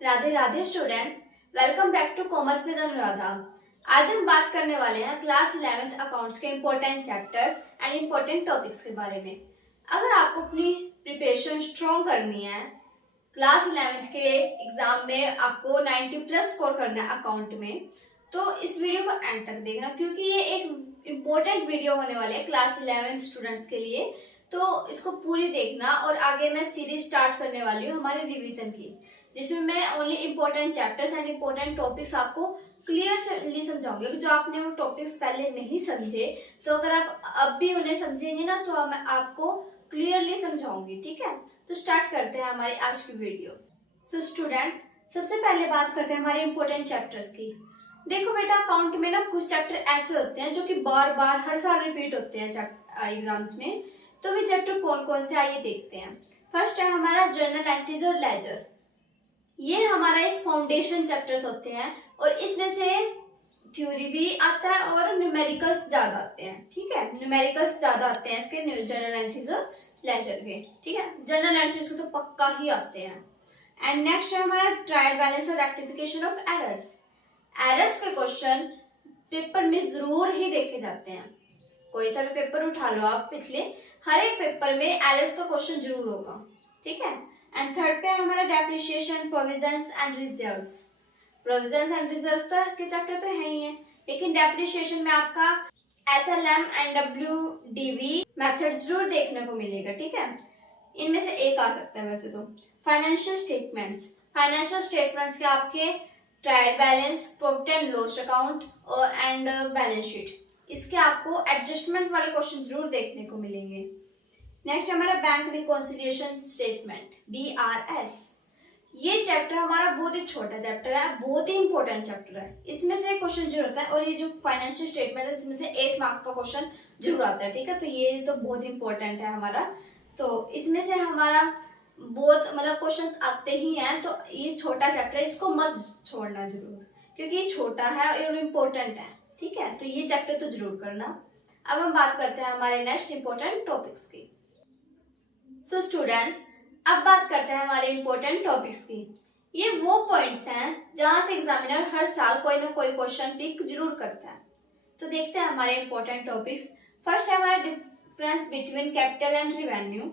Radhe Radhe students, welcome back to commerce with Anuradha. आज हम बात करने वाले हैं क्लास 11th अकाउंट्स के important chapters and important topics के बारे में। अगर आपको अपनी प्रिपरेशन स्ट्रॉन्ग करनी है, क्लास 11th के एग्जाम में आपको 90 प्लस स्कोर करना है अकाउंट में, तो इस वीडियो को एंड तक देखना, क्योंकि ये एक इम्पोर्टेंट वीडियो होने वाले है क्लास 11th स्टूडेंट्स के लिए। तो इसको पूरी देखना और आगे मैं सीरीज स्टार्ट करने वाली हूँ हमारे रिवीजन की, जिसमें मैं only important chapters and important topics आपको क्लियरली समझाऊंगी। जो आपने वो टॉपिक्स पहले नहीं समझे, तो अगर आप अब भी उन्हें समझेंगे ना, तो मैं आपको क्लियरली समझाऊंगी। ठीक है, तो स्टार्ट करते हैं हमारी आज की वीडियो। सो स्टूडेंट्स, सबसे पहले बात करते हैं हमारे इम्पोर्टेंट चैप्टर्स की। देखो बेटा, अकाउंट में ना कुछ चैप्टर ऐसे होते हैं जो कि बार बार हर साल रिपीट होते हैं एग्जाम्स में। तो वे चैप्टर कौन कौन से, आइए देखते हैं। फर्स्ट है हमारा जर्नल एंट्रीज और लेजर। ये हमारा एक फाउंडेशन चैप्टर्स होते हैं और इसमें से थ्योरी भी आता है और न्यूमेरिकल्स ज्यादा आते हैं। ठीक है, न्यूमेरिकल्स ज्यादा आते हैं इसके जर्नल एंट्रीज और लेजर के। ठीक है, जर्नल एंट्रीज को तो पक्का ही आते हैं। एंड नेक्स्ट है हमारा ट्रायल बैलेंस और रेक्टिफिकेशन ऑफ एरर्स। एरर्स के क्वेश्चन पेपर में जरूर ही देखे जाते हैं। कोई सा भी पेपर उठा लो आप, पिछले हर एक पेपर में एरर्स का क्वेश्चन जरूर होगा। ठीक है। एंड थर्ड पे हमारा depreciation, provisions and reserves. Provisions and reserves तो के चैप्टर तो है ही है, लेकिन डेप्रिसिएशन में आपका SLM एंड WDV मेथड जरूर देखने को मिलेगा। ठीक है, इनमें से एक आ सकता है वैसे तो। फाइनेंशियल स्टेटमेंट्स, फाइनेंशियल स्टेटमेंट्स के आपके trial balance, profit and loss account and balance sheet, इसके आपको एडजस्टमेंट वाले क्वेश्चन जरूर देखने को मिलेंगे। नेक्स्ट हमारा बैंक रिकॉन्सिलिएशन स्टेटमेंट, BRS। ये चैप्टर हमारा बहुत ही छोटा चैप्टर है, बहुत ही इंपॉर्टेंट चैप्टर है। इसमें से क्वेश्चन जरूर आता है, और ये जो फाइनेंशियल स्टेटमेंट है इसमें से 8 मार्क का क्वेश्चन जरूर आता है। ठीक है, तो ये तो बहुत इंपॉर्टेंट है हमारा। तो इसमें से हमारा बहुत मतलब क्वेश्चंस आते ही हैं। तो ये छोटा चैप्टर है, इसको मत छोड़ना जरूर, क्योंकि ये छोटा है और इम्पोर्टेंट है। ठीक है, तो ये चैप्टर तो जरूर करना। अब हम बात करते हैं हमारे नेक्स्ट इंपॉर्टेंट टॉपिक्स की। सो स्टूडेंट्स, अब बात करते हैं हमारे इंपॉर्टेंट टॉपिक्स की। ये वो पॉइंट्स हैं जहां से एग्जामिनर हर साल कोई ना कोई क्वेश्चन पिक जरूर करता है। तो देखते हैं हमारे इंपॉर्टेंट टॉपिक्स। फर्स्ट है हमारा difference between capital and revenue,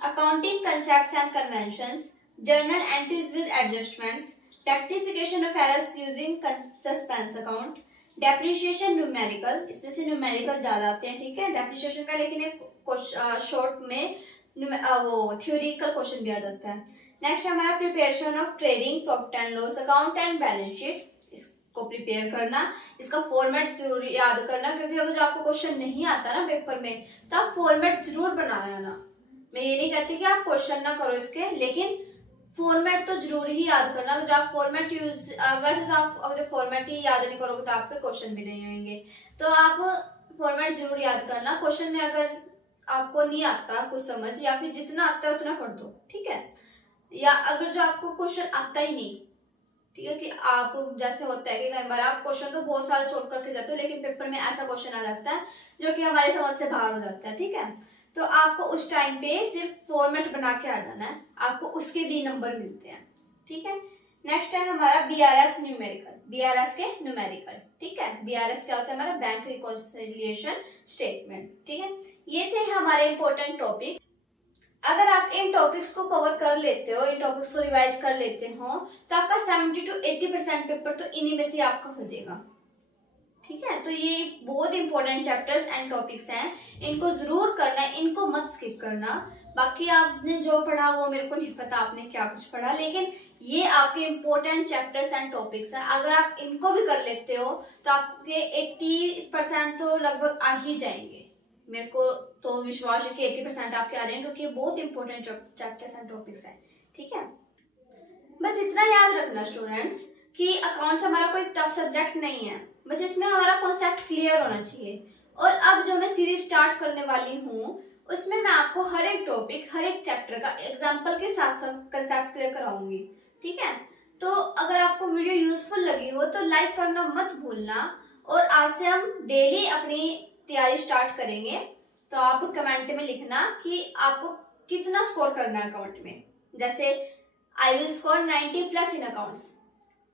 accounting concepts and conventions, journal entries with adjustments, rectification of errors using suspense account, depreciation numerical, इसमें से न्यूमेरिकल ज्यादा आते हैं। ठीक है, डेप्रिसिएशन का लेकिन एक शॉर्ट में वो थ्योरिकल क्वेश्चन भी आ जाता है। नेक्स्ट हमारा preparation of trading, profit and loss account and balance sheet, इसको प्रिपेयर करना, इसका फॉर्मेट जरूर याद करना, क्योंकि अगर जो आपको क्वेश्चन नहीं आता ना पेपर में, तो आप फॉर्मेट जरूर बनाया ना। मैं ये नहीं कहती कि आप क्वेश्चन ना करो इसके, लेकिन फॉर्मेट तो जरूर ही याद करना। जब आप फॉर्मेट यूज वैसे तो आप अगर फॉर्मेट ही याद नहीं करोगे तो आपके क्वेश्चन भी नहीं होंगे। तो आप फॉर्मेट जरूर याद करना। क्वेश्चन में अगर आपको नहीं आता कुछ समझ, या फिर जितना आता है उतना कर दो। ठीक है, या अगर जो आपको क्वेश्चन आता ही नहीं, ठीक है, कि आप जैसे होता है कि कई बार आप क्वेश्चन तो बहुत सारे सोल्व करके जाते हो, लेकिन पेपर में ऐसा क्वेश्चन आ जाता है जो कि हमारी समझ से बाहर हो जाता है। ठीक है, तो आपको उस टाइम पे सिर्फ फॉर्मेट बना के आ जाना है, आपको उसके भी नंबर मिलते हैं। ठीक है। नेक्स्ट है हमारा BRS न्यूमेरिकल, BRS के न्यूमेरिकल। ठीक है, BRS क्या होता है हमारा बैंक रिकॉन्सिलिएशन स्टेटमेंट। ठीक है, ये थे हमारे इंपॉर्टेंट टॉपिक। अगर आप इन टॉपिक्स को कवर कर लेते हो, इन टॉपिक्स को रिवाइज कर लेते हो, तो आपका 70 to 80% पेपर तो इन्हीं में से आपका हो जाएगा। ठीक है, तो ये बहुत इंपॉर्टेंट चैप्टर्स एंड टॉपिक्स हैं, इनको जरूर करना है, इनको मत स्किप करना। बाकी आपने जो पढ़ा वो मेरे को नहीं पता आपने क्या कुछ पढ़ा, लेकिन ये आपके इंपॉर्टेंट चैप्टर्स एंड टॉपिक्स हैं। अगर आप इनको भी कर लेते हो तो आपके 80% तो लगभग आ ही जाएंगे। मेरे को तो विश्वास है कि 80% आपके आ जाएंगे, क्योंकि ये बहुत इंपॉर्टेंट चैप्टर्स एंड टॉपिक्स हैं। ठीक है, बस इतना याद रखना स्टूडेंट्स कि अकाउंट्स हमारा कोई टफ सब्जेक्ट नहीं है, बस इसमें हमारा कॉन्सेप्ट क्लियर होना चाहिए। और अब जो मैं सीरीज स्टार्ट करने वाली हूँ, उसमें मैं आपको हर एक टॉपिक, हर एक चैप्टर का एग्जाम्पल के साथ साथ कंसेप्ट क्लियर कराऊंगी। ठीक है, तो अगर आपको वीडियो यूजफुल लगी हो तो लाइक करना मत भूलना। और आज से हम डेली अपनी तैयारी स्टार्ट करेंगे। तो आप कमेंट में लिखना कि आपको कितना स्कोर करना है अकाउंट में। जैसे I will score 90+ in accounts.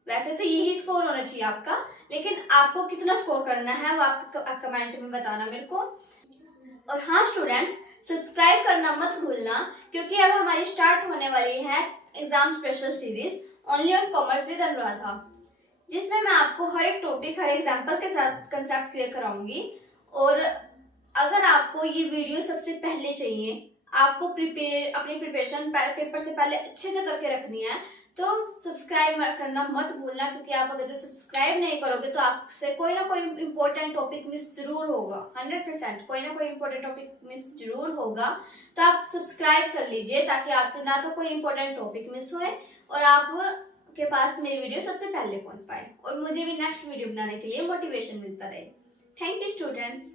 वैसे तो यही स्कोर होना चाहिए आपका, लेकिन आपको कितना स्कोर करना है वो आप कमेंट में बताना मेरे को। और हाँ स्टूडेंट्स, सब्सक्राइब करना मत भूलना, क्योंकि अब हमारी स्टार्ट होने वाली है exam special series only on commerce with Anuradha, जिसमें मैं आपको हर एक टॉपिक, हर एग्जाम्पल के साथ कंसेप्ट क्लियर कराऊंगी। और अगर आपको ये वीडियो सबसे पहले चाहिए, आपको अपनी प्रिपरेशन पेपर से पहले अच्छे से करके रखनी है, तो सब्सक्राइब करना मत भूलना, क्योंकि आप अगर जो सब्सक्राइब नहीं करोगे तो आपसे कोई ना कोई इंपॉर्टेंट टॉपिक मिस जरूर होगा। 100% कोई ना कोई इंपॉर्टेंट टॉपिक मिस जरूर होगा। तो आप सब्सक्राइब कर लीजिए, ताकि आपसे ना तो कोई इंपॉर्टेंट टॉपिक मिस होए और आप के पास मेरी वीडियो सबसे पहले पहुंच पाए, और मुझे भी नेक्स्ट वीडियो बनाने के लिए मोटिवेशन मिलता रहे। Thank you students.